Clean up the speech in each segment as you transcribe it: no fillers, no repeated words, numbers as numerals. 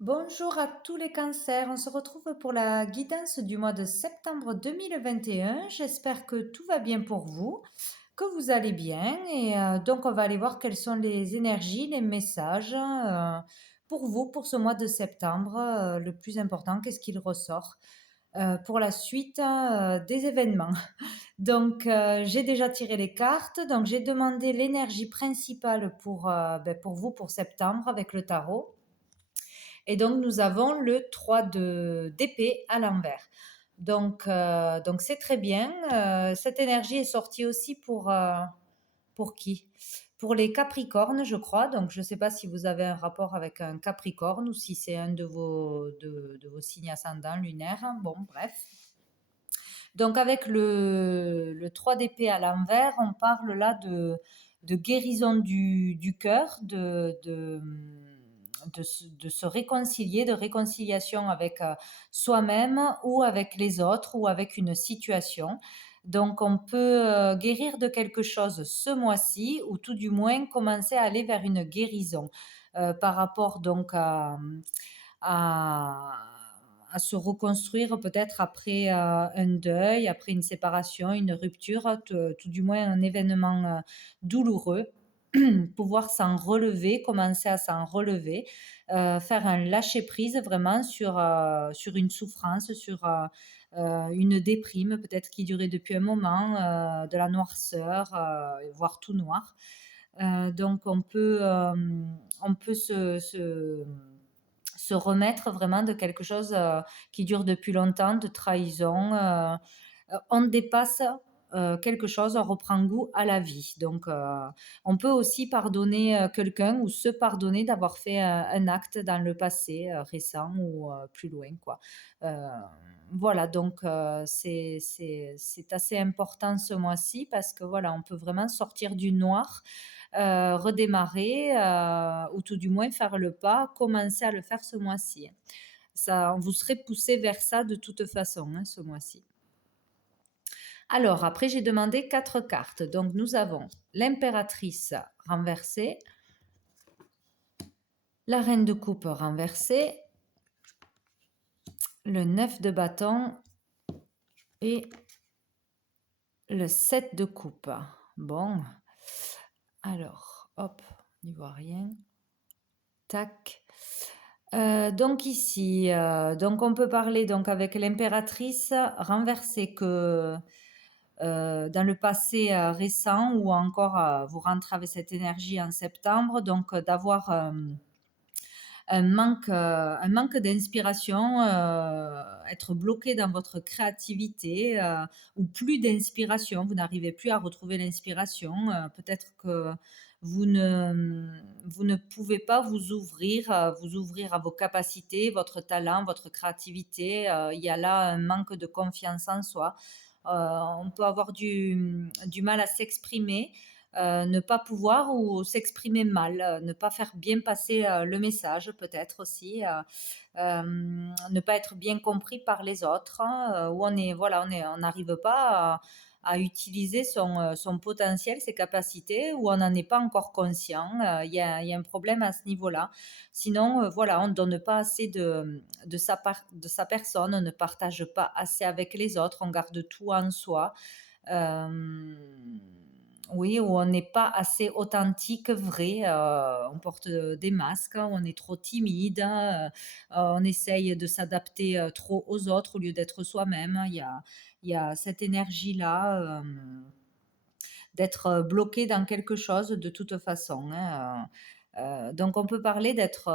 Bonjour à tous les cancers, on se retrouve pour la guidance du mois de septembre 2021. J'espère que tout va bien pour vous, que vous allez bien donc on va aller voir quelles sont les énergies, les messages pour vous pour ce mois de septembre. Le plus important, qu'est-ce qu'il ressort pour la suite des événements. Donc j'ai déjà tiré les cartes, donc j'ai demandé l'énergie principale pour vous pour septembre avec le tarot. Et donc, nous avons le 3 d'épée à l'envers. Donc c'est très bien. Cette énergie est sortie aussi pour qui? Pour les Capricornes, je crois. Donc, je ne sais pas si vous avez un rapport avec un Capricorne ou si c'est un de vos signes ascendants lunaires. Bon, bref. Donc, avec le 3 d'épée à l'envers, on parle là de guérison du cœur, de se réconcilier, de réconciliation avec soi-même ou avec les autres ou avec une situation. Donc, on peut guérir de quelque chose ce mois-ci ou tout du moins commencer à aller vers une guérison par rapport donc à, à se reconstruire peut-être après un deuil, après une séparation, une rupture, tout du moins un événement douloureux, pouvoir s'en relever, commencer à s'en relever, faire un lâcher-prise vraiment sur une souffrance, sur une déprime peut-être qui durait depuis un moment, de la noirceur, voire tout noir. Donc on peut se remettre vraiment de quelque chose qui dure depuis longtemps, de trahison. On dépasse quelque chose, on reprend goût à la vie. Donc, on peut aussi pardonner quelqu'un ou se pardonner d'avoir fait un acte dans le passé récent ou plus loin, quoi. Euh, voilà, donc c'est assez important ce mois-ci parce que voilà, on peut vraiment sortir du noir, redémarrer ou tout du moins faire le pas, commencer à le faire ce mois-ci. Ça, vous serez poussé vers ça de toute façon hein, ce mois-ci. Alors, après, j'ai demandé quatre cartes. Donc, nous avons l'impératrice renversée, la reine de coupe renversée, le 9 de bâton et le 7 de coupe. Bon, alors, hop, on n'y voit rien. Tac. Donc ici, donc on peut parler donc avec l'impératrice renversée que dans le passé récent ou encore vous rentrez avec cette énergie en septembre, donc d'avoir un manque d'inspiration, être bloqué dans votre créativité ou plus d'inspiration, vous n'arrivez plus à retrouver l'inspiration, peut-être que vous ne pouvez pas vous ouvrir à vos capacités, votre talent, votre créativité. Il y a là un manque de confiance en soi. On peut avoir du mal à s'exprimer, ne pas pouvoir ou s'exprimer mal, ne pas faire bien passer le message peut-être aussi, ne pas être bien compris par les autres, hein, où on est, voilà, on n'arrive pas à utiliser son potentiel, ses capacités, ou on n'en est pas encore conscient. Il y a un problème à ce niveau-là. Sinon, voilà, on ne donne pas assez de sa personne, on ne partage pas assez avec les autres, on garde tout en soi. Euh, oui, où on n'est pas assez authentique, vrai. On porte des masques, on est trop timide, on essaye de s'adapter trop aux autres au lieu d'être soi-même. Il y a cette énergie-là d'être bloqué dans quelque chose de toute façon, hein. Donc on peut parler d'être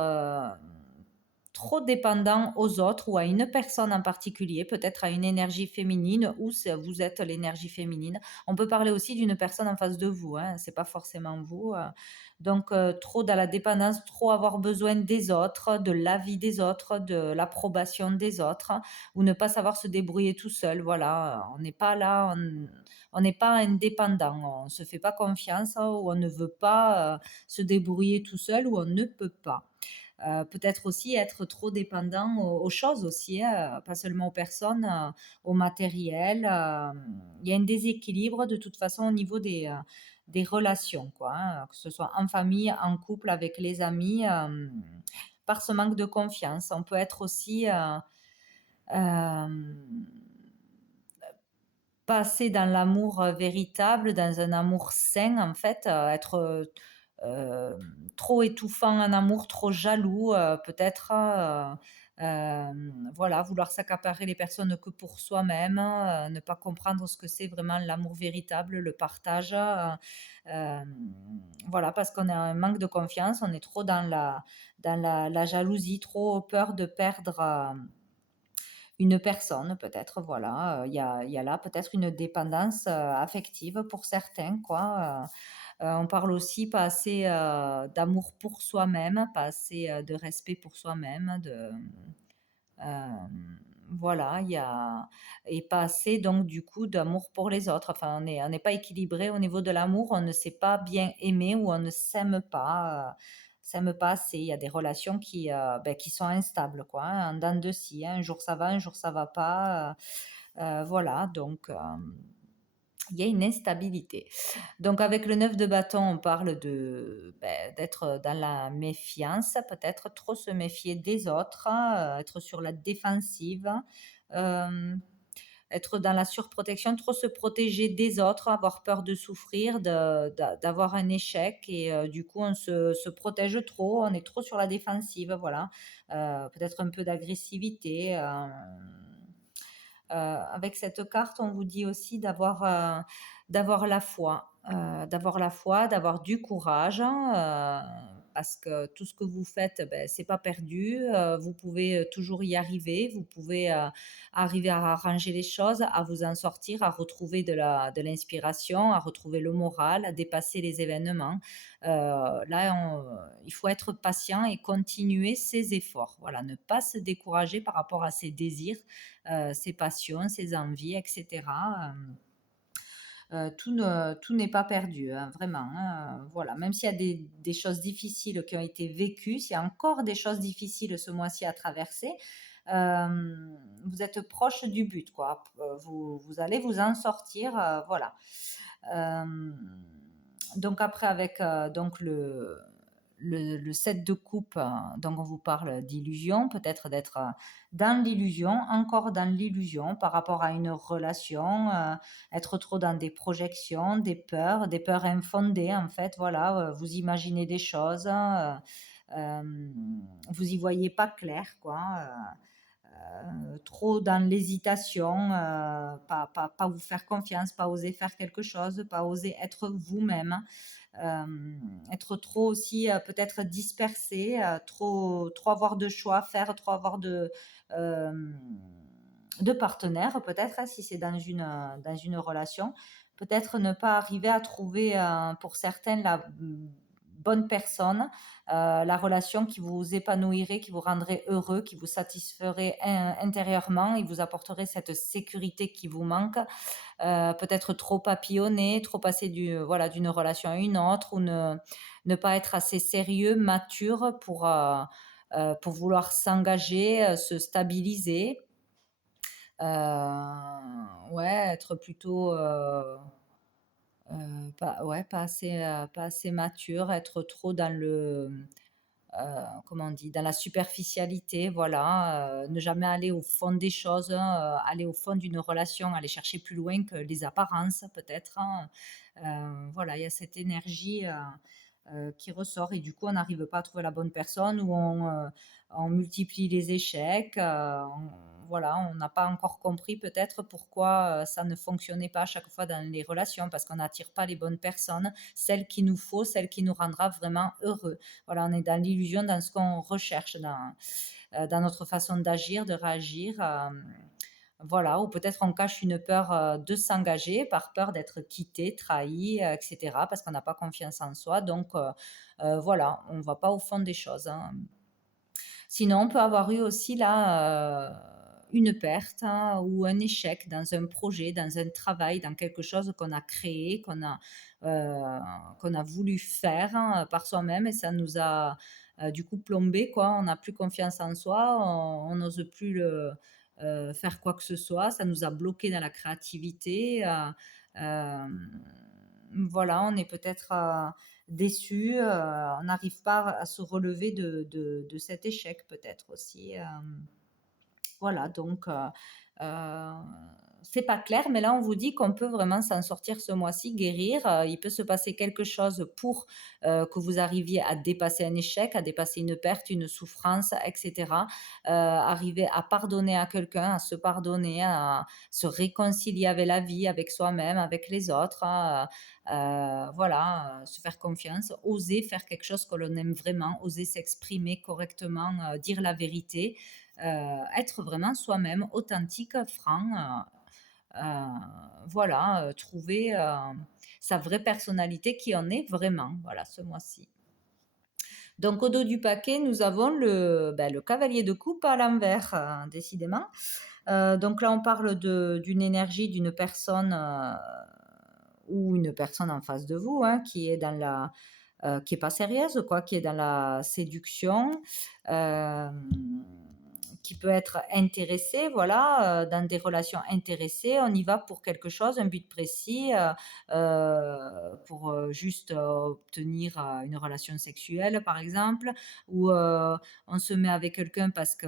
trop dépendant aux autres ou à une personne en particulier, peut-être à une énergie féminine ou vous êtes l'énergie féminine. On peut parler aussi d'une personne en face de vous, hein, c'est pas forcément vous. Donc trop dans la dépendance, trop avoir besoin des autres, de l'avis des autres, de l'approbation des autres, ou ne pas savoir se débrouiller tout seul. Voilà, on n'est pas là, on n'est pas indépendant, on se fait pas confiance ou on ne veut pas se débrouiller tout seul ou on ne peut pas. Peut-être aussi être trop dépendant aux choses aussi, hein, pas seulement aux personnes, au matériel. Il y a un déséquilibre de toute façon au niveau des relations, quoi, hein, que ce soit en famille, en couple, avec les amis. par ce manque de confiance. On peut être aussi, hem, passer dans l'amour, véritable, dans un amour sain en fait, être, trop étouffant en amour, trop jaloux, peut-être, voilà, vouloir s'accaparer les personnes que pour soi-même, ne pas comprendre ce que c'est vraiment l'amour véritable, le partage, voilà, parce qu'on a un manque de confiance, on est trop dans la jalousie, trop peur de perdre, une personne peut-être, voilà, il y a là peut-être une dépendance, affective pour certains, quoi, on parle aussi pas assez, d'amour pour soi-même, pas assez, de respect pour soi-même, voilà, il y a et pas assez donc du coup d'amour pour les autres. Enfin, on n'est pas équilibré au niveau de l'amour, on ne sait pas bien aimer ou on ne s'aime pas assez. Il y a des relations qui sont instables quoi, hein, en dents de scie, hein. Un jour ça va, un jour ça va pas, voilà donc il y a une instabilité. Donc avec le 9 de bâton, on parle d'être dans la méfiance, peut-être trop se méfier des autres, être sur la défensive, hem, être dans la surprotection, trop se protéger des autres, avoir peur de souffrir, d'avoir un échec et du coup on se protège trop, on est trop sur la défensive, voilà. Peut-être un peu d'agressivité, avec cette carte, on vous dit aussi d'avoir la foi, d'avoir du courage, parce que tout ce que vous faites, c'est pas perdu, vous pouvez, toujours y arriver. Vous pouvez, arriver à arranger les choses, à vous en sortir, à retrouver de l'inspiration, à retrouver le moral, à dépasser les événements. Là, il faut être patient et continuer ses efforts. Voilà, ne pas se décourager par rapport à ses désirs, ses passions, ses envies, et cetera. Tout n'est pas perdu, hein, vraiment, hein, voilà. Même s'il y a des choses difficiles qui ont été vécues, s'il y a encore des choses difficiles ce mois-ci à traverser, vous êtes proche du but, quoi. Vous allez vous en sortir, voilà. Hem, donc après avec, donc le 7 de coupe, donc on vous parle d'illusion, peut-être d'être, dans l'illusion, encore dans l'illusion par rapport à une relation, être trop dans des projections, des peurs infondées en fait, voilà, vous imaginez des choses, vous y voyez pas clair quoi, trop dans l'hésitation, pas vous faire confiance, pas oser faire quelque chose, pas oser être vous-même. Être trop aussi, peut-être dispersé, trop avoir de choix à faire, trop avoir de partenaires peut-être, hein, si c'est dans une relation. Peut-être ne pas arriver à trouver, pour certains la, bonne personne, la relation qui vous épanouirait, qui vous rendrait heureux, qui vous satisferait intérieurement et vous apporterait cette sécurité qui vous manque. Peut-être trop papillonner, trop passer voilà, d'une relation à une autre ou ne pas être assez sérieux, mature pour vouloir s'engager, se stabiliser. Ouais, être plutôt, pas ouais, pas assez mature, être trop dans comment on dit? Dans la superficialité, voilà, ne jamais aller au fond des choses, aller au fond d'une relation, aller chercher plus loin que les apparences peut-être, hein. Voilà, il y a cette énergie, qui ressort et du coup, on n'arrive pas à trouver la bonne personne ou on multiplie les échecs, voilà, on n'a pas encore compris peut-être pourquoi, ça ne fonctionnait pas à chaque fois dans les relations parce qu'on n'attire pas les bonnes personnes, celles qu'il nous faut, celles qui nous rendra vraiment heureux. Voilà, on est dans l'illusion, dans ce qu'on recherche, dans notre façon d'agir, de réagir, voilà, ou peut-être on cache une peur, de s'engager par peur d'être quitté, trahi, et cetera, parce qu'on n'a pas confiance en soi donc voilà, on ne va pas au fond des choses, hein. Sinon, on peut avoir eu aussi là, une perte, hein, ou un échec dans un projet, dans un travail, dans quelque chose qu'on a créé, qu'on a voulu faire, hein, par soi-même et ça nous a, du coup plombé quoi. On n'a plus confiance en soi, on n'ose plus faire quoi que ce soit. Ça nous a bloqué dans la créativité, voilà, on est peut-être, déçu, on n'arrive pas à se relever de cet échec peut-être aussi. Voilà, donc heu, c'est pas clair, mais là, on vous dit qu'on peut vraiment s'en sortir ce mois-ci, guérir. Il peut se passer quelque chose pour, que vous arriviez à dépasser un échec, à dépasser une perte, une souffrance et cetera. Arriver à pardonner à quelqu'un, à se pardonner, à se réconcilier avec la vie, avec soi-même, avec les autres, voilà, se faire confiance, oser faire quelque chose que l'on aime vraiment, oser s'exprimer correctement, dire la vérité, être vraiment soi-même, authentique, franc, voilà, trouver, sa vraie personnalité qui en est vraiment, voilà, ce mois-ci. Donc au dos du paquet, nous avons le cavalier de coupe à l'envers, décidément. Donc là, on parle d'une énergie d'une personne, ou une personne en face de vous, hein, qui est dans la qui est pas sérieuse quoi, qui est dans la séduction, hem, qui peut être intéressée, voilà, dans des relations intéressées. On y va pour quelque chose, un but précis, pour, juste, obtenir, une relation sexuelle, par exemple, ou, on se met avec quelqu'un parce que,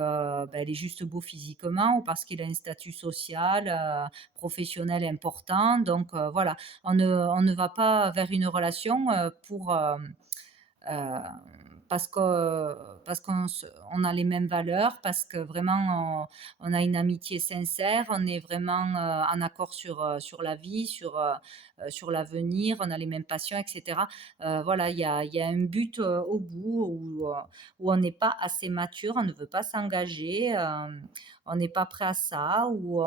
il est juste beau physiquement ou parce qu'il a un statut social, professionnel important. Donc, voilà, on ne va pas vers une relation, pour, Heu, parce qu'on a les mêmes valeurs, parce que vraiment on a une amitié sincère, on est vraiment, en accord sur la vie, sur l'avenir, on a les mêmes passions et cetera. Voilà, il y a un but, au bout où on n'est pas assez mature, on ne veut pas s'engager, on n'est pas prêt à ça, ou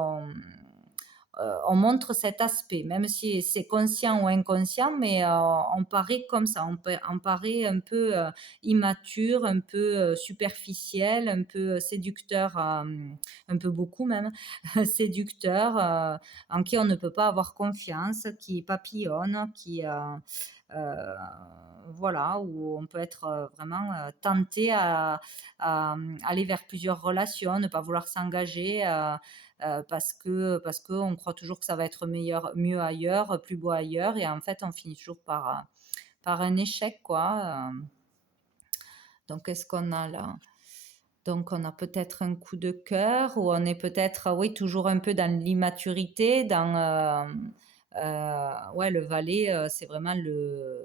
on montre cet aspect, même si c'est conscient ou inconscient, mais on paraît comme ça, on paraît un peu immature, un peu superficiel, un peu séducteur, un peu beaucoup même, séducteur, en qui on ne peut pas avoir confiance, qui papillonne, euh, voilà, où on peut être vraiment tenté à aller vers plusieurs relations, ne pas vouloir s'engager. Parce qu'on croit toujours que ça va être meilleur, mieux ailleurs, plus beau ailleurs, et en fait, on finit toujours par un échec, quoi. Donc, qu'est-ce qu'on a là? Donc, on a peut-être un coup de cœur, ou on est peut-être, oui, toujours un peu dans l'immaturité, ouais, le valet, c'est vraiment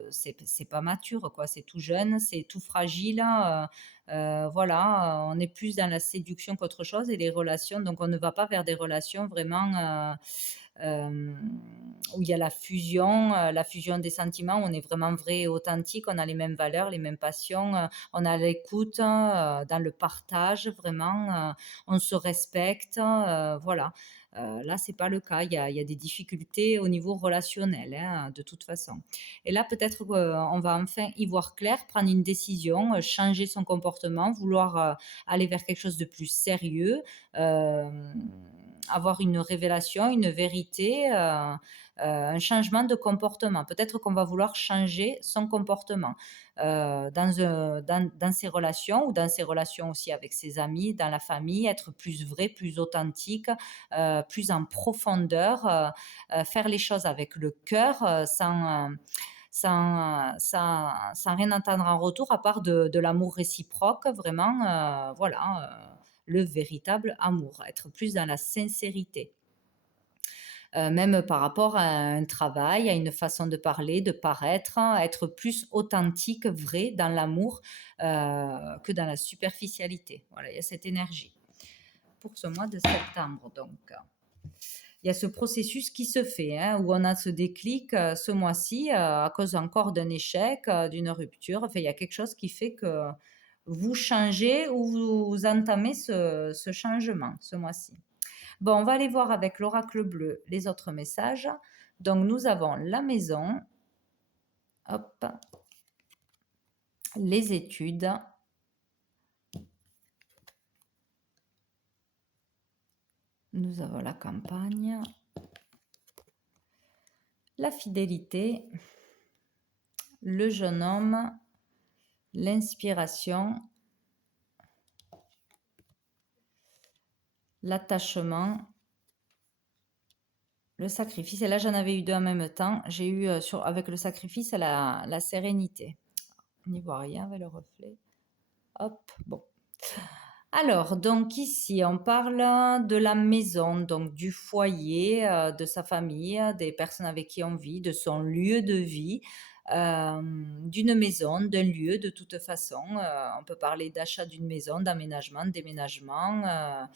c'est pas mature, quoi. C'est tout jeune, c'est tout fragile, hein. Voilà, on est plus dans la séduction qu'autre chose, et les relations, donc on ne va pas vers des relations vraiment, où il y a la fusion des sentiments, où on est vraiment vrai et authentique, on a les mêmes valeurs, les mêmes passions, on a l'écoute, dans le partage, vraiment, on se respecte, voilà. Là, c'est pas le cas. Il y a des difficultés au niveau relationnel, hein, de toute façon. Et là, peut-être qu'on va enfin y voir clair, prendre une décision, changer son comportement, vouloir aller vers quelque chose de plus sérieux, euh, avoir une révélation, une vérité, un changement de comportement. Peut-être qu'on va vouloir changer son comportement dans ses relations, ou dans ses relations aussi avec ses amis, dans la famille, être plus vrai, plus authentique, plus en profondeur, faire les choses avec le cœur, sans rien attendre en retour, à part de l'amour réciproque, vraiment, voilà, le véritable amour, être plus dans la sincérité. Même par rapport à un travail, à une façon de parler, de paraître, hein, être plus authentique, vrai dans l'amour, que dans la superficialité. Voilà, il y a cette énergie pour ce mois de septembre, donc. Il y a ce processus qui se fait, hein, où on a ce déclic ce mois-ci, à cause encore d'un échec, d'une rupture. Enfin, il y a quelque chose qui fait que vous changez, ou vous entamez ce changement ce mois-ci. Bon, on va aller voir avec l'oracle bleu les autres messages. Donc, nous avons la maison, hop, les études, nous avons la campagne, la fidélité, le jeune homme, l'inspiration, l'attachement, Le sacrifice et là, j'en avais eu 2 en même temps. J'ai eu, avec le sacrifice, la sérénité. On n'y voit rien avec le reflet. Hop, bon. Alors, donc ici, on parle de la maison, donc du foyer, de sa famille, des personnes avec qui on vit, de son lieu de vie, d'une maison, d'un lieu de toute façon. On peut parler d'achat d'une maison, d'aménagement, de déménagement,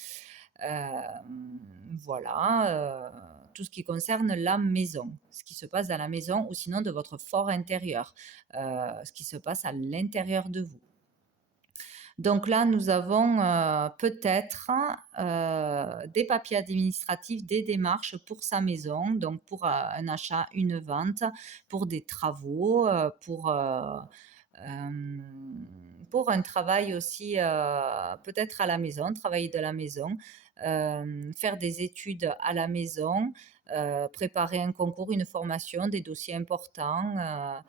voilà, tout ce qui concerne la maison, ce qui se passe dans la maison ou sinon de votre fort intérieur, ce qui se passe à l'intérieur de vous. Donc là, nous avons peut-être des papiers administratifs, des démarches pour sa maison, donc pour un achat, une vente, pour des travaux, euh, pour un travail aussi peut-être à la maison, travailler de la maison, faire des études à la maison, préparer un concours, une formation, des dossiers importants,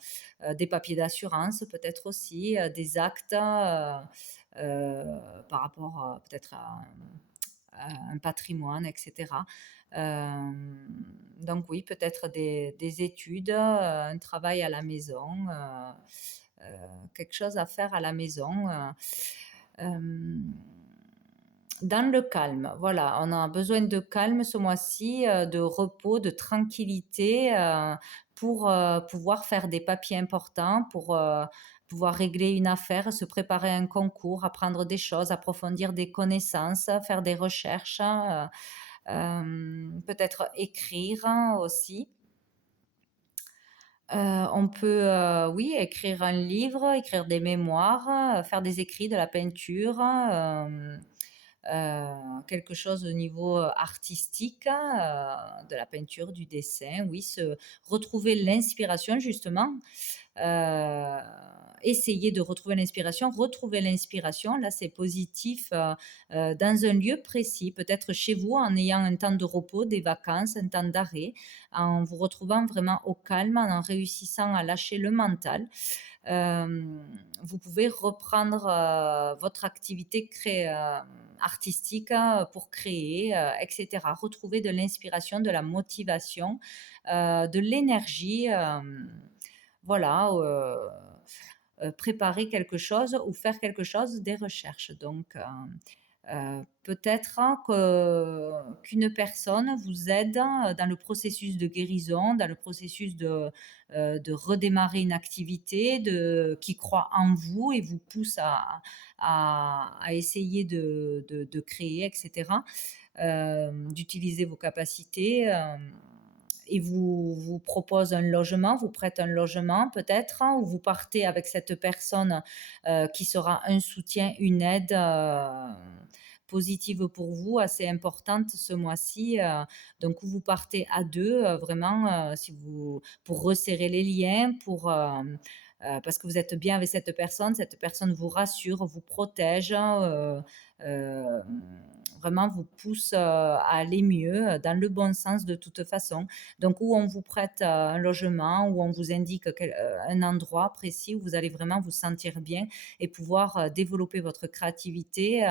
des papiers d'assurance peut-être aussi, des actes par rapport peut-être à un patrimoine, etc. Euh, donc oui, peut-être des études, un travail à la maison, quelque chose à faire à la maison. Euh, dans le calme, voilà, on a besoin de calme ce mois-ci, de repos, de tranquillité pour pouvoir faire des papiers importants, pour pouvoir régler une affaire, se préparer à un concours, apprendre des choses, approfondir des connaissances, faire des recherches, peut-être écrire aussi. On peut, oui, écrire un livre, écrire des mémoires, faire des écrits, de la peinture, quelque chose au niveau artistique, de la peinture, du dessin, oui, retrouver l'inspiration justement. Euh, Essayer de retrouver l'inspiration, là c'est positif, dans un lieu précis, peut-être chez vous en ayant un temps de repos, des vacances, un temps d'arrêt, en vous retrouvant vraiment au calme, en réussissant à lâcher le mental. Vous pouvez reprendre votre activité artistique pour créer, etc. Retrouver de l'inspiration, de la motivation, de l'énergie. Voilà, préparer quelque chose ou faire quelque chose, des recherches. Donc, peut-être qu'une personne vous aide dans le processus de guérison, dans le processus de redémarrer une activité, qui croit en vous et vous pousse à essayer de créer, etc., d'utiliser vos capacités. Et vous propose un logement, vous prête un logement peut-être, hein, ou vous partez avec cette personne qui sera un soutien, une aide positive pour vous, assez importante ce mois-ci. Donc, où vous partez à deux, vraiment, si vous, pour resserrer les liens, parce que vous êtes bien avec cette personne vous rassure, vous protège, euh, vraiment vous pousse à aller mieux, dans le bon sens de toute façon. Donc, où on vous prête un logement, où on vous indique un endroit précis où vous allez vraiment vous sentir bien et pouvoir développer votre créativité,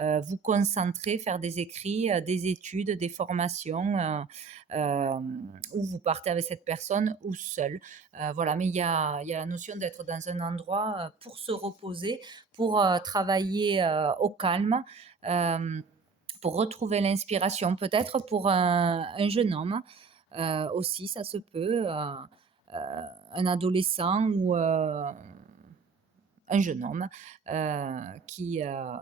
vous concentrer, faire des écrits, des études, des formations, euh, où vous partez avec cette personne ou seul. Voilà, mais il y a la notion d'être dans un endroit pour se reposer, pour travailler au calme. euh, pour retrouver l'inspiration, peut-être pour un jeune homme aussi, ça se peut, un adolescent ou un jeune homme euh, qui, euh,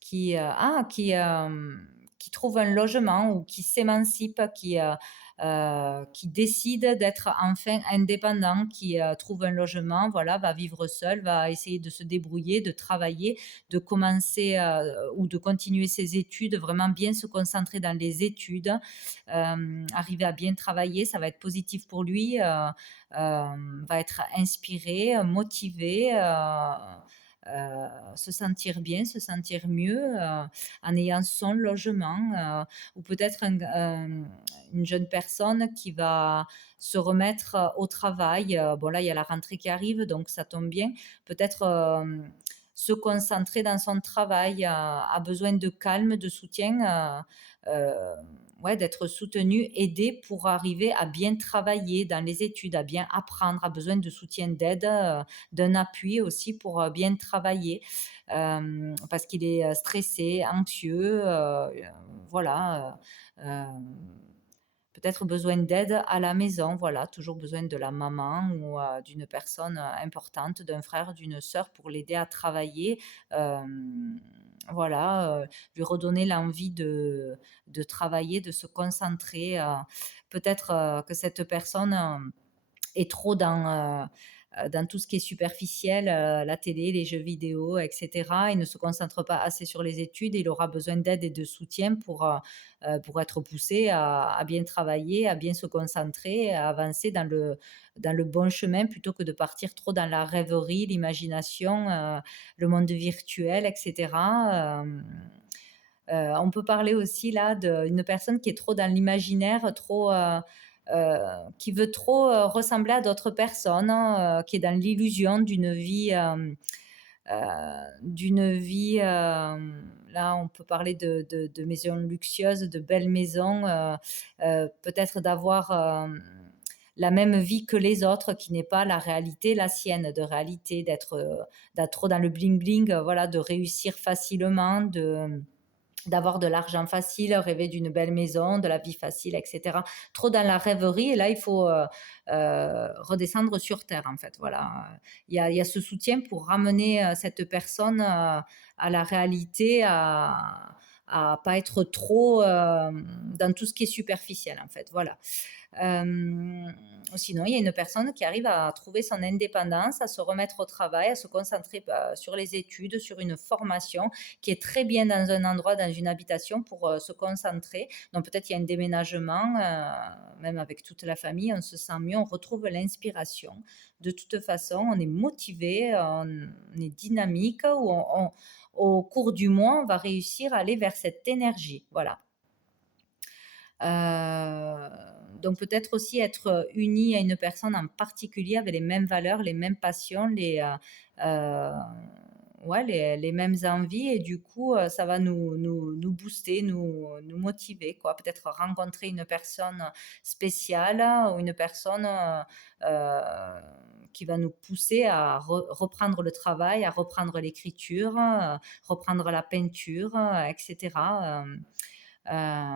qui trouve un logement ou qui s'émancipe, qui décide d'être enfin indépendant, qui trouve un logement, voilà, va vivre seul, va essayer de se débrouiller, de travailler, de commencer ou de continuer ses études, vraiment bien se concentrer dans les études, arriver à bien travailler, ça va être positif pour lui, va être inspiré, motivé. Se sentir bien, se sentir mieux en ayant son logement, ou peut-être une jeune personne qui va se remettre au travail. Bon là, il y a la rentrée qui arrive, donc ça tombe bien. Peut-être se concentrer dans son travail, a besoin de calme, de soutien, ouais, d'être soutenu, aidé pour arriver à bien travailler dans les études, à bien apprendre, a besoin de soutien, d'aide, d'un appui aussi pour, bien travailler, parce qu'il est, stressé, anxieux, voilà, peut-être besoin d'aide à la maison, voilà, toujours besoin de la maman ou, d'une personne, importante, d'un frère, d'une sœur pour l'aider à travailler. Voilà, lui redonner l'envie de travailler, de se concentrer, peut-être, que cette personne, est trop dans tout ce qui est superficiel, la télé, les jeux vidéo et cetera. Il ne se concentre pas assez sur les études et il aura besoin d'aide et de soutien pour être poussé à bien travailler, à bien se concentrer, à avancer dans le bon chemin plutôt que de partir trop dans la rêverie, l'imagination, le monde virtuel et cetera. On peut parler aussi là d'une personne qui est trop dans l'imaginaire, trop, qui veut trop, ressembler à d'autres personnes, qui est dans l'illusion là, on peut parler de maisons luxueuses, de belles maisons, peut-être d'avoir, la même vie que les autres qui n'est pas la réalité, la sienne, de réalité, d'être trop dans le bling bling, voilà, de réussir facilement, d'avoir de l'argent facile, rêver d'une belle maison, de la vie facile, et cetera. Trop dans la rêverie et là, il faut, redescendre sur terre, en fait, voilà. Il y a ce soutien pour ramener, cette personne, à la réalité, à pas être trop, dans tout ce qui est superficiel, en fait, voilà. Sinon, il y a une personne qui arrive à trouver son indépendance, à se remettre au travail, à se concentrer, sur les études, sur une formation, qui est très bien dans un endroit, dans une habitation pour, se concentrer. Donc peut-être il y a un déménagement, même avec toute la famille, on se sent mieux, on retrouve l'inspiration. De toute façon, on est motivé, on est dynamique, ou au cours du mois, on va réussir à aller vers cette énergie. Voilà. Heu, donc peut-être aussi être uni à une personne en particulier avec les mêmes valeurs, les mêmes passions, heu, ouais, les mêmes envies et du coup, ça va nous booster, nous motiver, quoi. Peut-être rencontrer une personne spéciale ou une personne, qui va nous pousser à reprendre le travail, à reprendre l'écriture, reprendre la peinture, et cetera.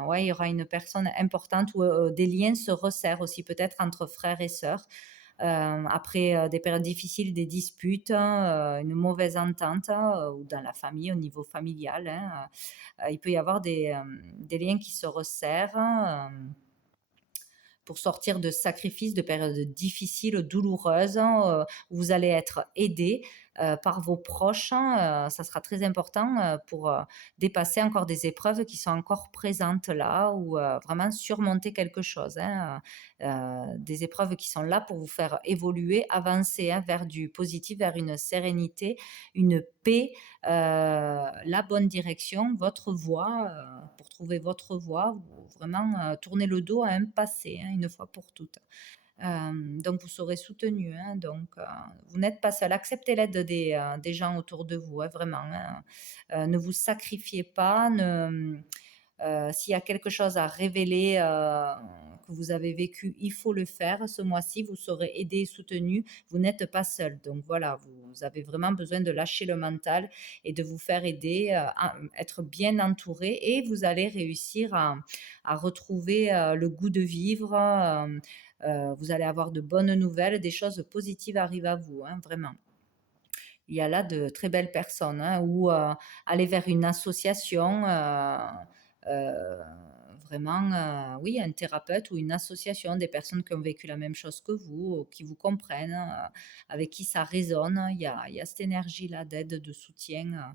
Ouais, il y aura une personne importante où, des liens se resserrent aussi peut-être entre frères et sœurs, après, des périodes difficiles, des disputes, hein, une mauvaise entente, ou dans la famille, au niveau familial, hein, il peut y avoir des liens qui se resserrent, pour sortir de sacrifices, de périodes difficiles, douloureuses, où vous allez être aidé, par vos proches, hein, ça sera très important, pour, dépasser encore des épreuves qui sont encore présentes là ou, vraiment surmonter quelque chose, hein, des épreuves qui sont là pour vous faire évoluer, avancer, hein, vers du positif, vers une sérénité, une paix, la bonne direction, votre voie, pour trouver votre voie, ou vraiment, tourner le dos à un passé, hein, une fois pour toutes. Donc vous serez soutenu, hein, donc vous n'êtes pas seul. Acceptez l'aide des gens autour de vous, hein, vraiment, hein. Ne vous sacrifiez pas, s'il y a quelque chose à révéler, que vous avez vécu, il faut le faire ce mois-ci, vous serez aidé et soutenu, vous n'êtes pas seul. Donc voilà, vous avez vraiment besoin de lâcher le mental et de vous faire aider, être bien entouré et vous allez réussir à retrouver, le goût de vivre, vous allez avoir de bonnes nouvelles, des choses positives arrivent à vous, hein, vraiment. Il y a là de très belles personnes, hein, ou aller vers une association, heu, vraiment, oui, un thérapeute ou une association, des personnes qui ont vécu la même chose que vous, qui vous comprennent, avec qui ça résonne. Il y a cette énergie-là d'aide, de soutien,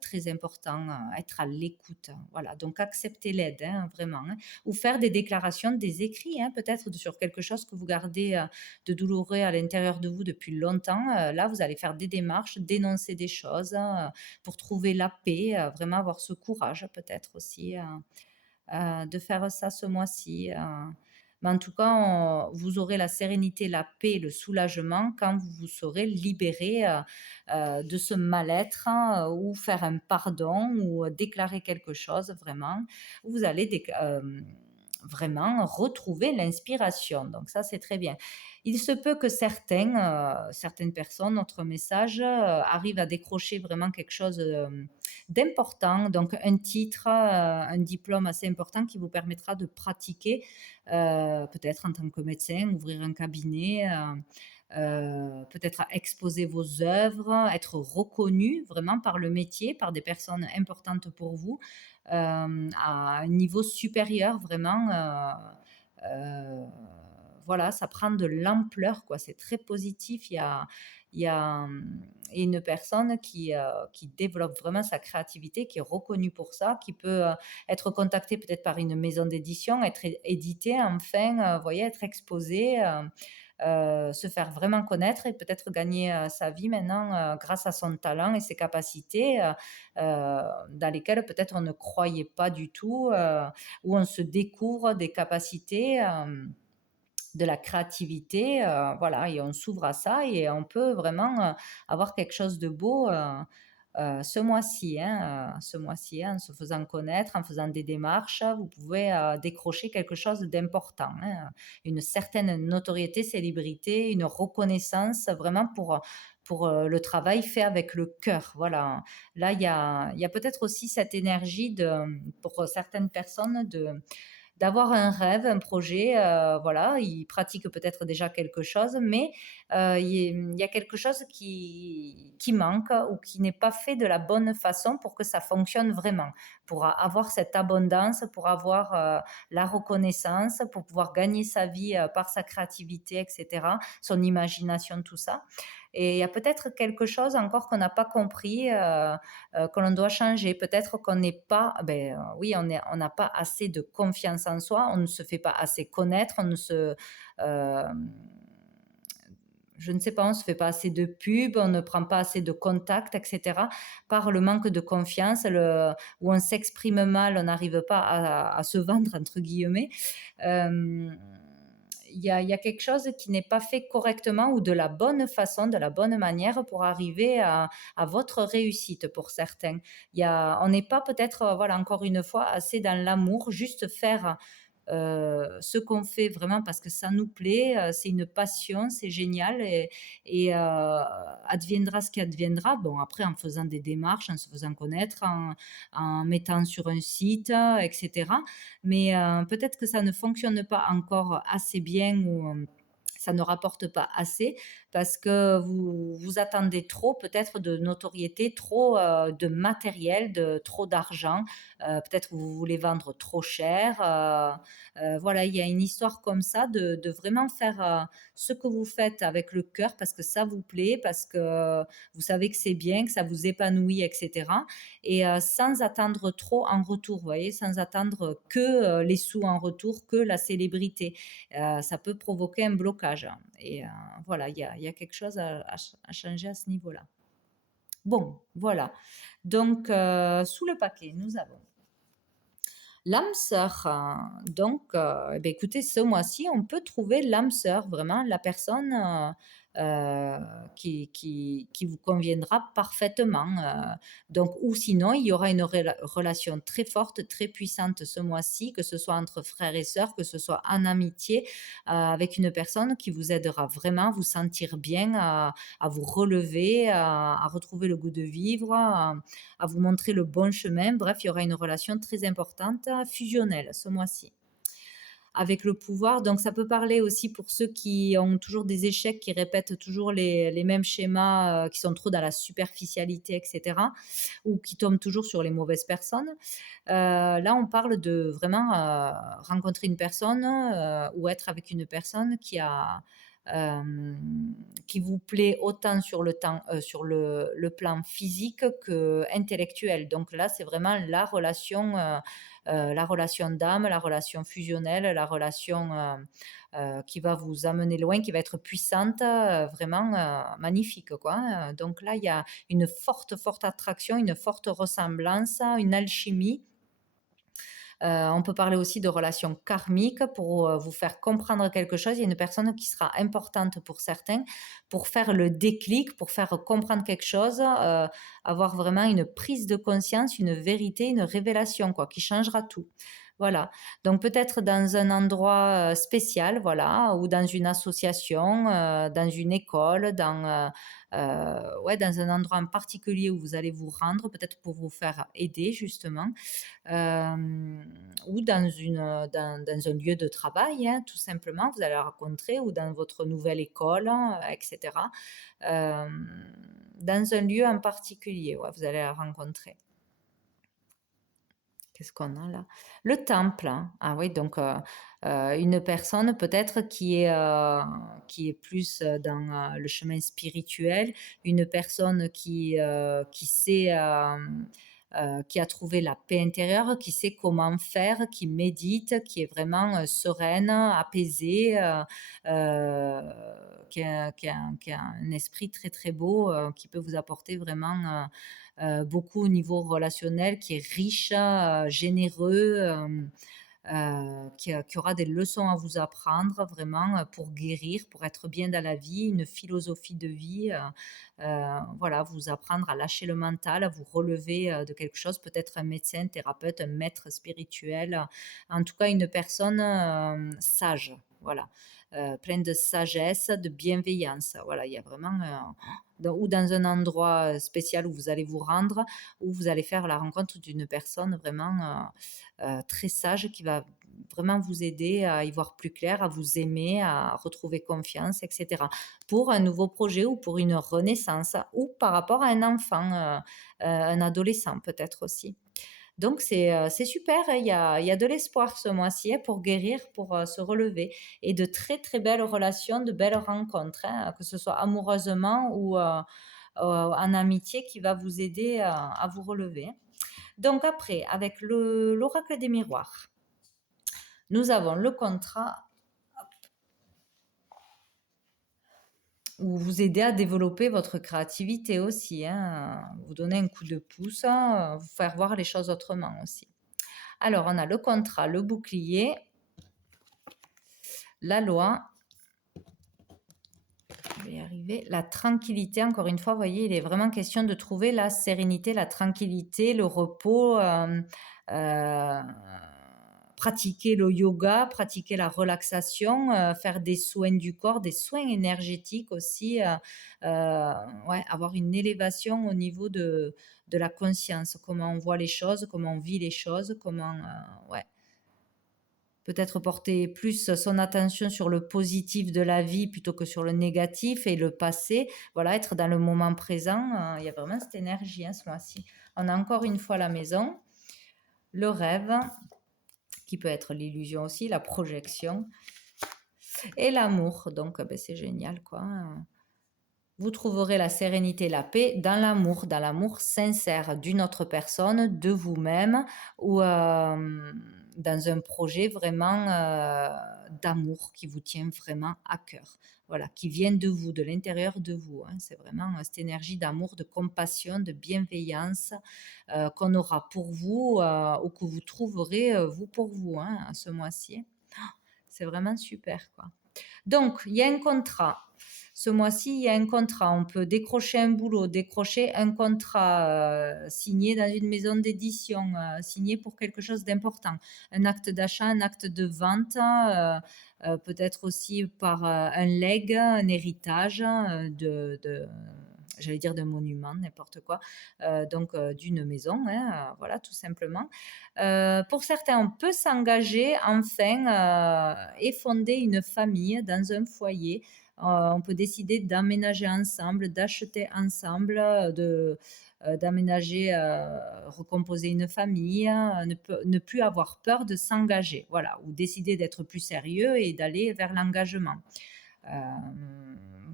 très important, être à l'écoute. Voilà, donc accepter l'aide, hein, vraiment, hein, ou faire des déclarations, des écrits, hein, peut-être sur quelque chose que vous gardez, de douloureux à l'intérieur de vous depuis longtemps. Là, vous allez faire des démarches, dénoncer des choses, pour trouver la paix, vraiment avoir ce courage peut-être aussi, de faire ça ce mois-ci. mais en tout cas, vous aurez la sérénité, la paix, le soulagement quand vous vous serez libéré de ce mal-être, hein, ou faire un pardon ou déclarer quelque chose vraiment. Vous allez vraiment retrouver l'inspiration. Donc ça, c'est très bien. Il se peut que certaines personnes, notre message, arrivent à décrocher vraiment quelque chose d'important, donc un titre, un diplôme assez important qui vous permettra de pratiquer, peut-être en tant que médecin, ouvrir un cabinet, peut-être à exposer vos œuvres, être reconnu vraiment par le métier, par des personnes importantes pour vous, à un niveau supérieur vraiment, heu, voilà, ça prend de l'ampleur, quoi. C'est très positif. Une personne qui développe vraiment sa créativité, qui est reconnue pour ça, qui peut, être contactée peut-être par une maison d'édition, être éditée enfin, vous voyez, être exposée, se faire vraiment connaître et peut-être gagner, sa vie maintenant, grâce à son talent et ses capacités, dans lesquelles peut-être on ne croyait pas du tout, où on se découvre des capacités, de la créativité, voilà, et on s'ouvre à ça et on peut vraiment, avoir quelque chose de beau, ce mois-ci, hein, ce mois-ci, hein, en se faisant connaître, en faisant des démarches, vous pouvez, décrocher quelque chose d'important, hein, une certaine notoriété, célébrité, une reconnaissance vraiment pour, le travail fait avec le cœur, voilà. Là, il y a peut-être aussi cette énergie pour certaines personnes d'avoir un rêve, un projet, voilà, ils pratiquent peut-être déjà quelque chose, mais il y a quelque chose qui manque ou qui n'est pas fait de la bonne façon pour que ça fonctionne vraiment. Pour avoir cette abondance, pour avoir la reconnaissance, pour pouvoir gagner sa vie par sa créativité, etc., son imagination, tout ça. Et il y a peut-être quelque chose encore qu'on n'a pas compris, que l'on doit changer. Peut-être qu'on n'est pas, ben, oui, on n'a pas assez de confiance en soi, on ne se fait pas assez connaître, on ne se, je ne sais pas, on ne se fait pas assez de pub, on ne prend pas assez de contacts, etc. Par le manque de confiance, où on s'exprime mal, on n'arrive pas à se vendre, entre guillemets. Euh, il y a quelque chose qui n'est pas fait correctement ou de la bonne façon, de la bonne manière pour arriver à votre réussite pour certains. On n'est pas peut-être, voilà, encore une fois, assez dans l'amour, juste faire ce qu'on fait vraiment parce que ça nous plaît, c'est une passion, c'est génial et adviendra ce qui adviendra. Bon, après, en faisant des démarches, en se faisant connaître, en mettant sur un site, et cetera. Mais peut-être que ça ne fonctionne pas encore assez bien ou ça ne rapporte pas assez parce que vous attendez trop peut-être de notoriété, trop de matériel, trop d'argent. Peut-être que vous voulez vendre trop cher. Voilà, il y a une histoire comme ça de vraiment faire ce que vous faites avec le cœur parce que ça vous plaît, parce que vous savez que c'est bien, que ça vous épanouit, etc. Et sans attendre trop en retour, vous voyez, sans attendre que les sous en retour, que la célébrité. Ça peut provoquer un blocage. Et voilà, il y a quelque chose à changer à ce niveau-là. Bon, voilà. Donc, sous le paquet, nous avons l'âme sœur. Donc, eh ben, écoutez, ce mois-ci, on peut trouver l'âme sœur, vraiment la personne euh, qui vous conviendra parfaitement. Donc, ou sinon, il y aura une relation très forte, très puissante ce mois-ci, que ce soit entre frères et sœurs, que ce soit en amitié, avec une personne qui vous aidera vraiment à vous sentir bien, à vous relever, à retrouver le goût de vivre, à vous montrer le bon chemin. Bref, il y aura une relation très importante, fusionnelle ce mois-ci avec le pouvoir. Donc, ça peut parler aussi pour ceux qui ont toujours des échecs, qui répètent toujours les mêmes schémas, qui sont trop dans la superficialité, etc., ou qui tombent toujours sur les mauvaises personnes. Là, on parle de vraiment rencontrer une personne ou être avec une personne euh, qui vous plaît autant sur le plan physique que intellectuel. Donc là, c'est vraiment la relation d'âme, la relation fusionnelle, la relation qui va vous amener loin, qui va être puissante, vraiment magnifique, quoi, hein. Donc là, il y a une forte, forte attraction, une forte ressemblance, une alchimie On peut parler aussi de relations karmiques pour, vous faire comprendre quelque chose. Il y a une personne qui sera importante pour certains, pour faire le déclic, pour faire comprendre quelque chose, avoir vraiment une prise de conscience, une vérité, une révélation quoi, qui changera tout. Voilà, donc peut-être dans un endroit, spécial, voilà, ou dans une association, dans une école, ouais, dans un endroit en particulier où vous allez vous rendre, peut-être pour vous faire aider justement, ou dans un lieu de travail, hein, tout simplement, vous allez la rencontrer ou dans votre nouvelle école, et cetera. Dans un lieu en particulier, ouais, vous allez la rencontrer. Qu'est-ce qu'on a là? Le temple, hein. Ah oui, donc une personne peut-être qui est plus, dans, le chemin spirituel, une personne qui sait, qui a trouvé la paix intérieure, qui sait comment faire, qui médite, qui est vraiment, sereine, apaisée, qui a un esprit très, très beau, qui peut vous apporter vraiment, beaucoup au niveau relationnel, qui est riche, généreux, qui aura des leçons à vous apprendre vraiment, pour guérir, pour être bien dans la vie, une philosophie de vie, voilà, vous apprendre à lâcher le mental, à vous relever, de quelque chose, peut-être un médecin, un thérapeute, un maître spirituel, en tout cas une personne, sage, voilà, pleine de sagesse, de bienveillance. Voilà, il y a vraiment, ou dans un endroit, spécial où vous allez vous rendre, où vous allez faire la rencontre d'une personne vraiment, très sage qui va vraiment vous aider à y voir plus clair, à vous aimer, à retrouver confiance, et cetera. Pour un nouveau projet ou pour une renaissance ou par rapport à un enfant, un adolescent peut-être aussi. Donc c'est super, hein, il y a de l'espoir ce mois-ci, hein, pour guérir, pour, se relever et de très, très belles relations, de belles rencontres, hein, que ce soit amoureusement ou, en amitié qui va vous aider à vous relever. Donc après, avec l'oracle des miroirs, nous avons le contrat où vous aider à développer votre créativité aussi, hein, vous donner un coup de pouce, vous faire voir les choses autrement aussi. Alors, on a le contrat, le bouclier, la loi, je vais y arriver, la tranquillité, encore une fois, vous voyez, il est vraiment question de trouver la sérénité, la tranquillité, le repos, euh, pratiquer le yoga, pratiquer la relaxation, faire des soins du corps, des soins énergétiques aussi, ouais, avoir une élévation au niveau de la conscience, comment on voit les choses, comment on vit les choses, comment, ouais, peut-être porter plus son attention sur le positif de la vie plutôt que sur le négatif et le passé. Voilà, être dans le moment présent. Il y a vraiment cette énergie, hein, ce mois-ci. On a encore une fois la maison, le rêve, qui peut être l'illusion aussi, la projection, et l'amour. Donc, ben, c'est génial, quoi. Vous trouverez la sérénité, la paix dans l'amour sincère d'une autre personne, de vous-même, ou dans un projet vraiment d'amour qui vous tient vraiment à cœur. Voilà, qui vient de vous, de l'intérieur de vous, hein. C'est vraiment cette énergie d'amour, de compassion, de bienveillance qu'on aura pour vous ou que vous trouverez vous pour vous, hein, ce mois-ci. C'est vraiment super, quoi. Donc, il y a un contrat. Ce mois-ci, il y a un contrat. On peut décrocher un boulot, décrocher un contrat signé dans une maison d'édition, signé pour quelque chose d'important. Un acte d'achat, un acte de vente, peut-être aussi par un leg, un héritage j'allais dire d'un monument, n'importe quoi, donc d'une maison, hein, voilà, tout simplement. Pour certains, on peut s'engager enfin et fonder une famille dans un foyer. On peut décider d'aménager ensemble, d'acheter ensemble, d'aménager, recomposer une famille, ne plus avoir peur de s'engager, voilà, ou décider d'être plus sérieux et d'aller vers l'engagement.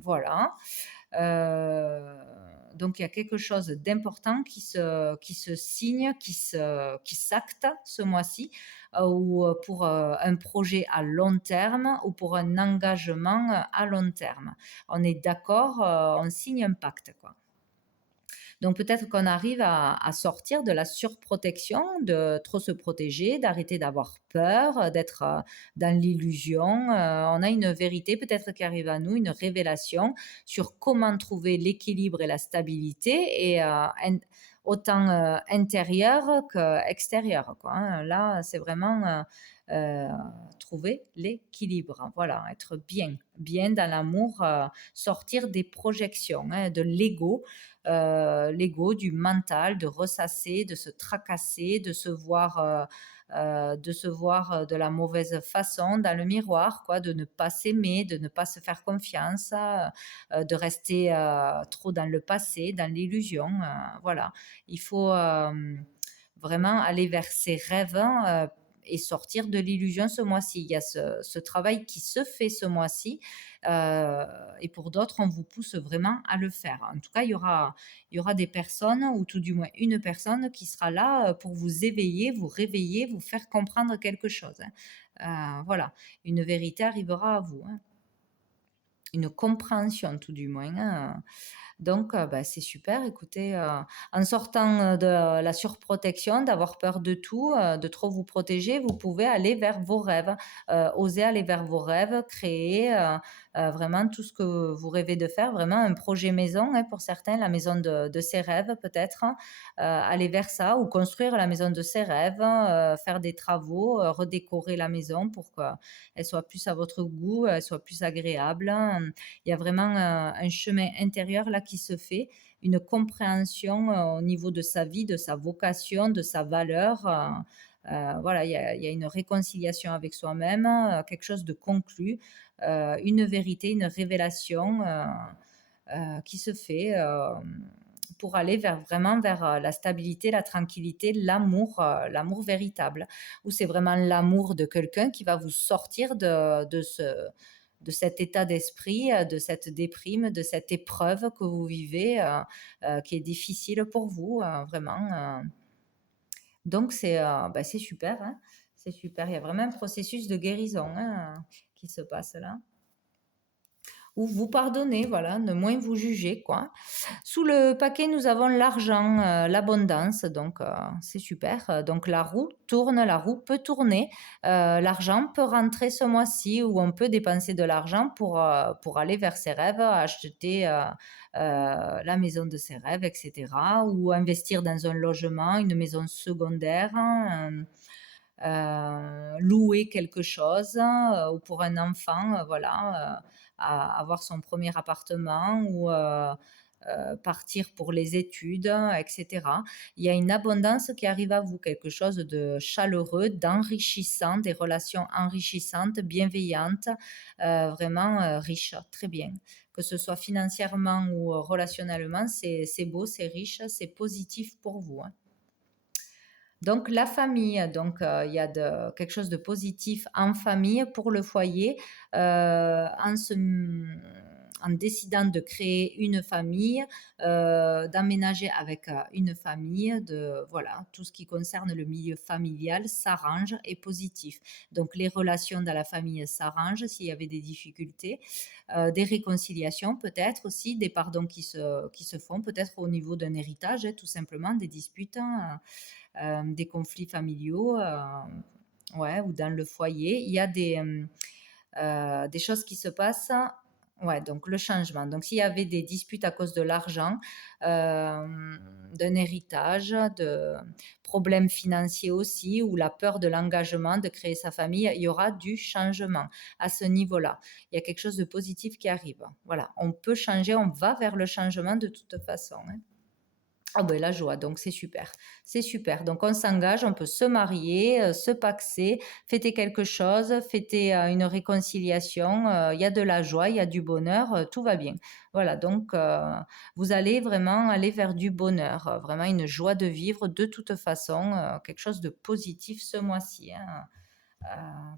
Voilà. Euh, donc il y a quelque chose d'important qui se signe, qui s'acte ce mois-ci, ou pour un projet à long terme ou pour un engagement à long terme. On est d'accord, on signe un pacte, quoi. Donc peut-être qu'on arrive à sortir de la surprotection, de trop se protéger, d'arrêter d'avoir peur, d'être dans l'illusion. On a une vérité peut-être qui arrive à nous, une révélation sur comment trouver l'équilibre et la stabilité et autant intérieur qu'extérieur, quoi, hein. Là, c'est vraiment euh, trouver l'équilibre, hein. Voilà, être bien, bien dans l'amour, sortir des projections, hein, de l'ego, du mental, de ressasser, de se tracasser, de se voir de la mauvaise façon dans le miroir, quoi, de ne pas s'aimer, de ne pas se faire confiance, de rester trop dans le passé, dans l'illusion. Voilà, il faut vraiment aller vers ses rêves, hein, et sortir de l'illusion ce mois-ci. Il y a ce travail qui se fait ce mois-ci, euh, et pour d'autres, on vous pousse vraiment à le faire. En tout cas, il y aura des personnes, ou tout du moins une personne, qui sera là pour vous éveiller, vous réveiller, vous faire comprendre quelque chose, hein. Voilà, une vérité arrivera à vous, hein. Une compréhension tout du moins, hein. Donc, bah, c'est super. Écoutez, en sortant de la surprotection, d'avoir peur de tout, de trop vous protéger, vous pouvez aller vers vos rêves, oser aller vers vos rêves, créer vraiment tout ce que vous rêvez de faire, vraiment un projet maison, hein, pour certains, la maison de ses rêves peut-être, hein. Aller vers ça ou construire la maison de ses rêves, faire des travaux, redécorer la maison pour qu'elle soit plus à votre goût, elle soit plus agréable, hein. Il y a vraiment un chemin intérieur là qui se fait, une compréhension au niveau de sa vie, de sa vocation, de sa valeur. Voilà, il y a une réconciliation avec soi-même, quelque chose de conclu, une vérité, une révélation qui se fait pour aller vraiment vers la stabilité, la tranquillité, l'amour véritable, où c'est vraiment l'amour de quelqu'un qui va vous sortir de cet état d'esprit, de cette déprime, de cette épreuve que vous vivez, qui est difficile pour vous, vraiment. Donc c'est super, hein, c'est super. Il y a vraiment un processus de guérison, hein, qui se passe là. Ou vous pardonnez, voilà, ne moins vous juger, quoi. Sous le paquet, nous avons l'argent, l'abondance, donc c'est super. Donc la roue tourne, la roue peut tourner. L'argent peut rentrer ce mois-ci où on peut dépenser de l'argent pour aller vers ses rêves, acheter la maison de ses rêves, etc. Ou investir dans un logement, une maison secondaire, hein, louer quelque chose, ou pour un enfant, voilà, avoir son premier appartement ou partir pour les études, etc. Il y a une abondance qui arrive à vous, quelque chose de chaleureux, d'enrichissant, des relations enrichissantes, bienveillantes, vraiment riches, très bien. Que ce soit financièrement ou relationnellement, c'est beau, c'est riche, c'est positif pour vous, hein. Donc la famille, donc il y a quelque chose de positif en famille pour le foyer, en décidant de créer une famille, d'emménager avec une famille, voilà, tout ce qui concerne le milieu familial s'arrange et positif. Donc les relations dans la famille s'arrangent s'il y avait des difficultés, des réconciliations peut-être aussi, des pardons qui se font peut-être au niveau d'un héritage, hein, tout simplement, des disputes, hein, des conflits familiaux, ouais, ou dans le foyer. Il y a des choses qui se passent. Ouais, donc le changement. Donc s'il y avait des disputes à cause de l'argent, d'un héritage, de problèmes financiers aussi, ou la peur de l'engagement, de créer sa famille, il y aura du changement à ce niveau-là. Il y a quelque chose de positif qui arrive. Voilà, on peut changer, on va vers le changement de toute façon, hein. Ah ben la joie, donc c'est super, c'est super. Donc on s'engage, on peut se marier, se paxer, fêter quelque chose, fêter une réconciliation. Il y a de la joie, il y a du bonheur, tout va bien. Voilà, donc vous allez vraiment aller vers du bonheur, vraiment une joie de vivre de toute façon, quelque chose de positif ce mois-ci, hein.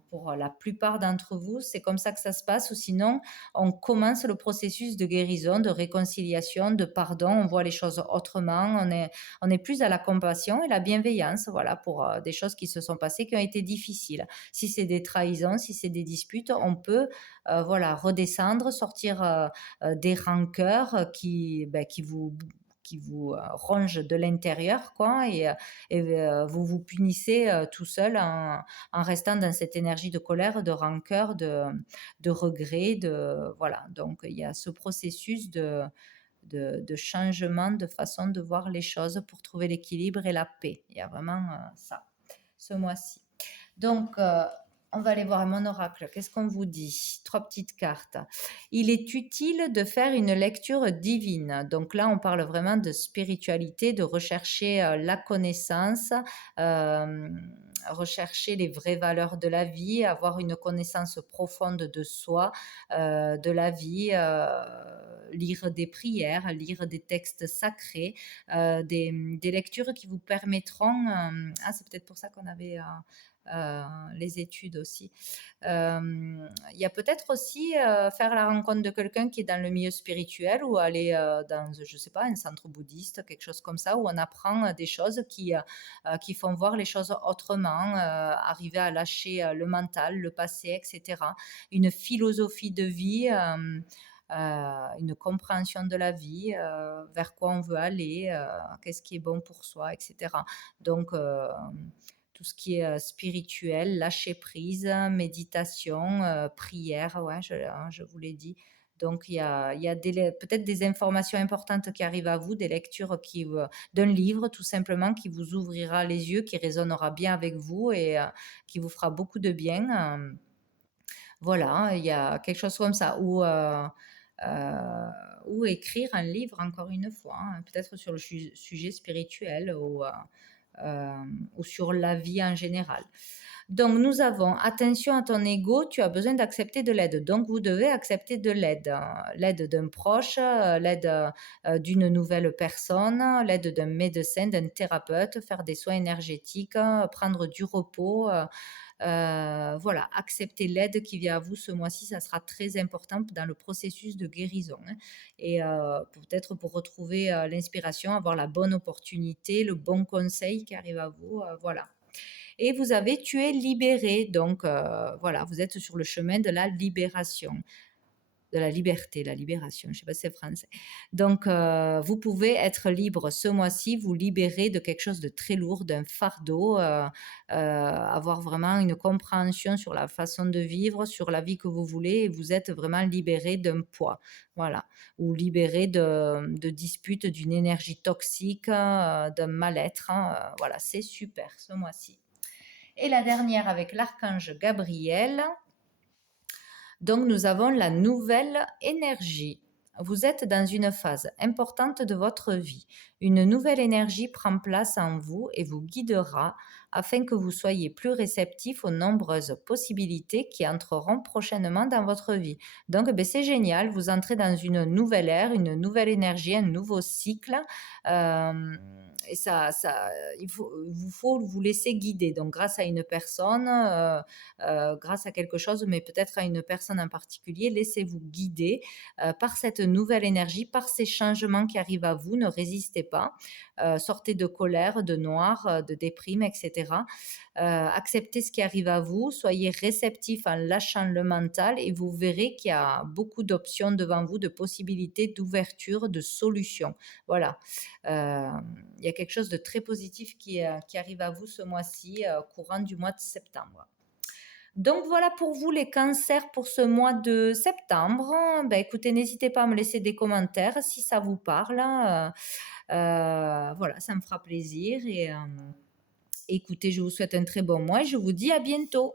Pour la plupart d'entre vous, c'est comme ça que ça se passe, ou sinon, on commence le processus de guérison, de réconciliation, de pardon, on voit les choses autrement, on est plus à la compassion et la bienveillance, voilà, pour des choses qui se sont passées, qui ont été difficiles. Si c'est des trahisons, si c'est des disputes, on peut, voilà, redescendre, sortir des rancœurs, ben, qui vous ronge de l'intérieur, quoi, vous vous punissez tout seul en restant dans cette énergie de colère, de rancœur, de regret, voilà. Donc il y a ce processus de changement de façon de voir les choses pour trouver l'équilibre et la paix. Il y a vraiment ça, ce mois-ci. Donc, on va aller voir mon oracle. Qu'est-ce qu'on vous dit? Trois petites cartes. Il est utile de faire une lecture divine. Donc là, on parle vraiment de spiritualité, de rechercher la connaissance, euh, rechercher les vraies valeurs de la vie, avoir une connaissance profonde de soi, de la vie, lire des prières, lire des textes sacrés, des lectures qui vous permettront... c'est peut-être pour ça qu'on avait... les études aussi. Il y a peut-être aussi faire la rencontre de quelqu'un qui est dans le milieu spirituel ou aller dans, je sais pas, un centre bouddhiste, quelque chose comme ça, où on apprend des choses qui font voir les choses autrement, arriver à lâcher le mental, le passé, etc. Une philosophie de vie. Une compréhension de la vie, vers quoi on veut aller, qu'est-ce qui est bon pour soi, etc. Donc, tout ce qui est spirituel, lâcher prise, méditation, prière, ouais, je vous l'ai dit. Donc, il y a peut-être des informations importantes qui arrivent à vous, des lectures d'un livre tout simplement qui vous ouvrira les yeux, qui résonnera bien avec vous et qui vous fera beaucoup de bien. Voilà, il y a quelque chose comme ça. Ou écrire un livre, encore une fois, hein, peut-être sur le sujet spirituel ou sur la vie en général. Donc, nous avons attention à ton ego, tu as besoin d'accepter de l'aide. Donc, vous devez accepter de l'aide. L'aide d'un proche, l'aide d'une nouvelle personne, l'aide d'un médecin, d'un thérapeute, faire des soins énergétiques, prendre du repos. Voilà, accepter l'aide qui vient à vous ce mois-ci, ça sera très important dans le processus de guérison, hein. Et peut-être pour retrouver l'inspiration, avoir la bonne opportunité, le bon conseil qui arrive à vous, voilà. Et tu es libéré, donc voilà, vous êtes sur le chemin de la libération, de la liberté, la libération, je ne sais pas si c'est français. Donc, vous pouvez être libre ce mois-ci, vous libérer de quelque chose de très lourd, d'un fardeau, avoir vraiment une compréhension sur la façon de vivre, sur la vie que vous voulez, et vous êtes vraiment libéré d'un poids, voilà, ou libéré de disputes, d'une énergie toxique, d'un mal-être, hein, voilà, c'est super ce mois-ci. Et la dernière avec l'archange Gabriel. Donc, nous avons la nouvelle énergie. Vous êtes dans une phase importante de votre vie. Une nouvelle énergie prend place en vous et vous guidera afin que vous soyez plus réceptif aux nombreuses possibilités qui entreront prochainement dans votre vie. Donc, c'est génial. Vous entrez dans une nouvelle ère, une nouvelle énergie, un nouveau cycle. Et il faut vous laisser guider. Donc, grâce à une personne, grâce à quelque chose, mais peut-être à une personne en particulier, laissez-vous guider par cette nouvelle énergie, par ces changements qui arrivent à vous. Ne résistez pas. Sortez de colère, de noir, de déprime, etc. Acceptez ce qui arrive à vous. Soyez réceptif en lâchant le mental et vous verrez qu'il y a beaucoup d'options devant vous, de possibilités, d'ouverture, de solutions. Voilà. Il y a quelque chose de très positif qui arrive à vous ce mois-ci, courant du mois de septembre. Donc voilà pour vous les cancers pour ce mois de septembre. Écoutez, n'hésitez pas à me laisser des commentaires si ça vous parle. Voilà, ça me fera plaisir. Et écoutez, je vous souhaite un très bon mois et je vous dis à bientôt.